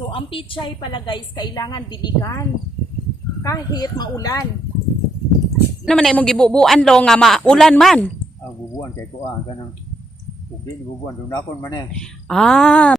So ang pichay pala guys, kailangan diligan kahit maulan. Ano man ay mong gibubuan lo nga maulan man? Ang bubuan kay ko kanang ugdi bubuan dunakon man eh. Ah.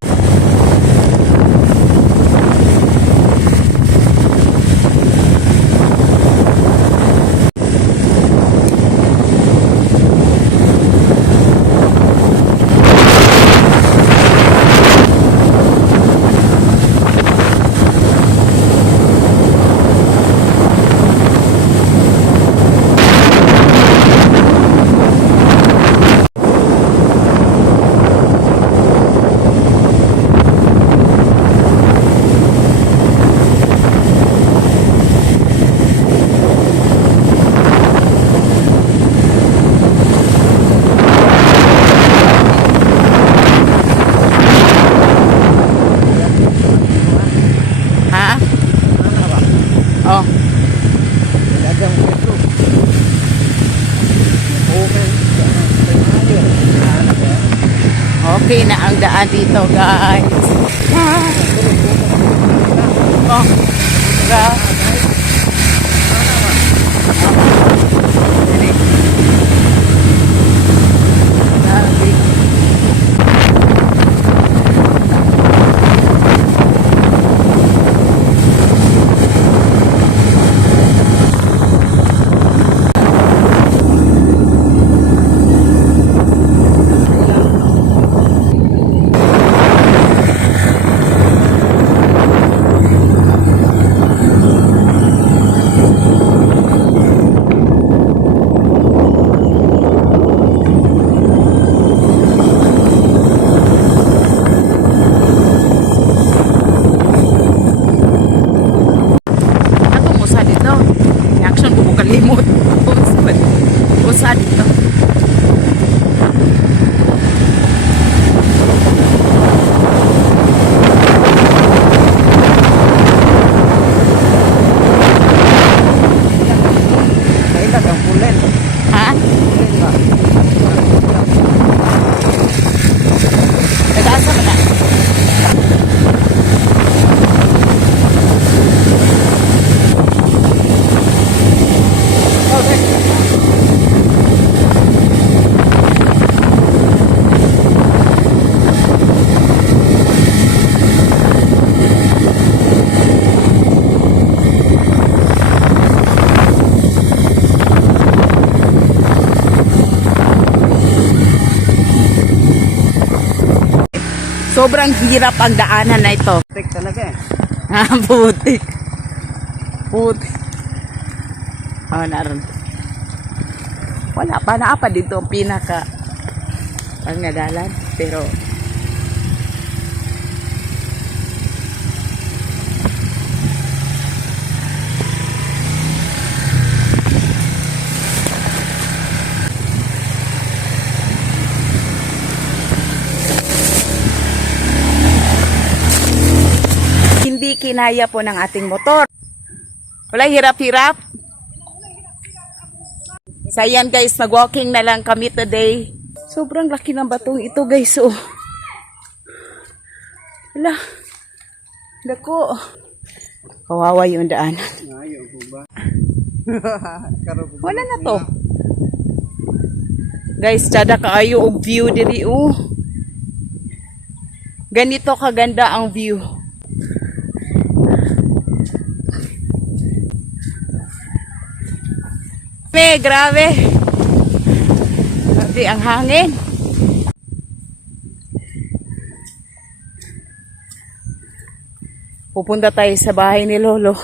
Oh. Okay na ang daan dito, guys. Oh. Kalimot. Usa dito. Kailan ang pulen? Ha? Nag-asa ka na? Sobrang hirap ang daanan na ito. Putik talaga eh. Ah, putik. Putik. Oh, naroon. Wala pa na pa dito ang pinaka ang nadalan. Pero hindi kinaya po ng ating motor. Wala hirap-hirap. So ayan guys, mag-walking na lang kami today. Sobrang laki ng batong ito guys. Oh. Wala. Dako. Kawawa yung daan. Ayaw ko ba? Wala na to. Guys, tada kaayo og view diri oh. Ganito kaganda ang view. Grabe. Grabe ang hangin. Pupunta tayo sa bahay ni Lolo.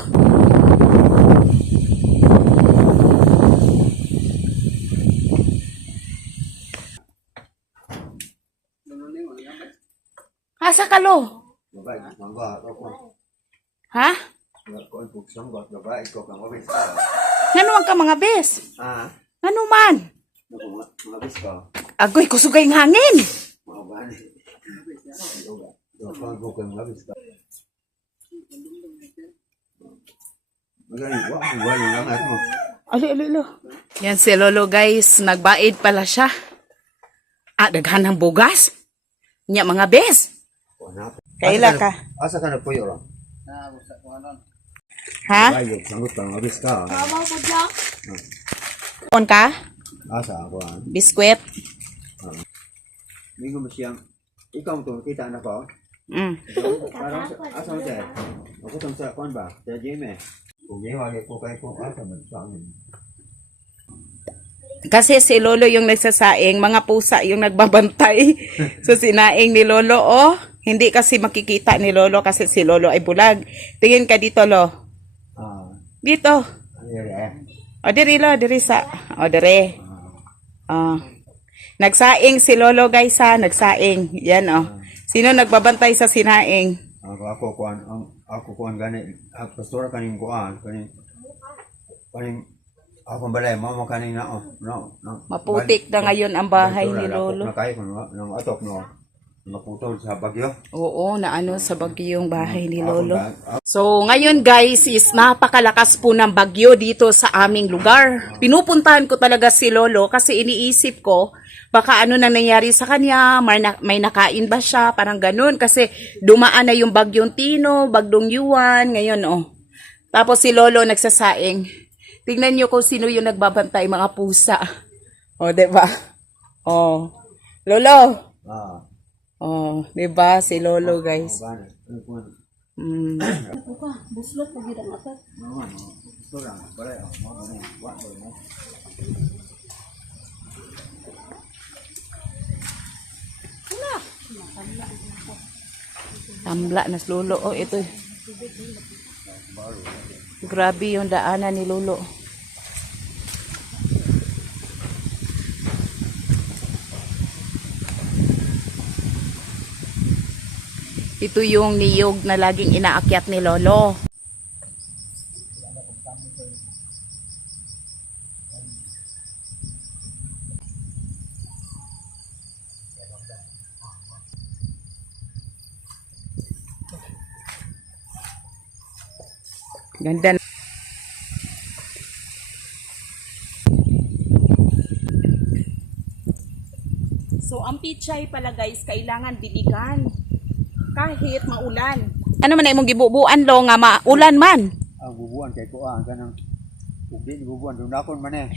Asa ka lo? Ha? Ngano man ka mga bes? Ngano man? Agoy, kusugay ng hangin. Alo. Yan si Lolo guys, nagbaid pala siya. Daghan ng bugas. Nya mga bes. Kaila ka. Asa ka nagpuyo ron? Ha? Bayog, sangot ka, abis ka. On ka? Asa ako Biskwit? Mingo mo siyang, ikaw to, kita na ko. Parang, asa mo siya? Ako itong sa kuwan ba? Sa Jimmy. Kung wagi ko kayo kung asa man sa amin. Kasi si Lolo yung nagsasaing, mga pusa yung nagbabantay. So sinaing ni Lolo, oh. Hindi kasi makikita ni Lolo kasi si Lolo ay bulag. Tingin ka dito, Lo. Dito. O, diri, Lo. Diri sa. O, diri. Nagsaing si Lolo, guys, ha. Nagsaing. Yan, oh. Sino nagbabantay sa sinaing? Ako kuan gani, pastora kaning kuan, kaning ako balay mo kaning na no. Maputik na ngayon ang bahay ni Lolo. Na kay kun no atok no. Naputol sa bagyo. Oo, naano sa bagyo yung bahay ni Lolo. So, ngayon guys, is napakalakas po ng bagyo dito sa aming lugar. Pinupuntahan ko talaga si Lolo kasi iniisip ko, baka ano nang nangyari sa kanya, may nakain ba siya, parang ganun. Kasi dumaan na yung bagyong Tino, bagyong Yuan, ngayon oh. Tapos si Lolo nagsasaing. Tingnan nyo kung sino yung nagbabantay, mga pusa. O, diba? O, Lolo. Oh, 'di ba si Lolo, guys? Buslot pag gid ang apat. Tambla na si Lolo. Oh, ito. Grabe yung daanan ni Lolo. Ito yung niyog na laging inaakyat ni Lolo. Ganda. So, ang pichay pala guys, kailangan diligan. Kahit maulan. Ano man ay mong gibubuan lo nga maulan man? Ang bubuan kay kuan kanang ugdi ni bubuan dun akon man eh.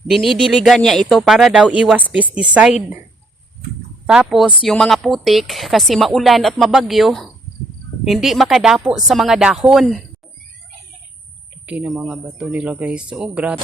Dinidiligan niya ito para daw iwas pesticide. Tapos yung mga putik kasi maulan at mabagyo, hindi makadapo sa mga dahon. Okay na mga bato nila guys. Oh, grabe.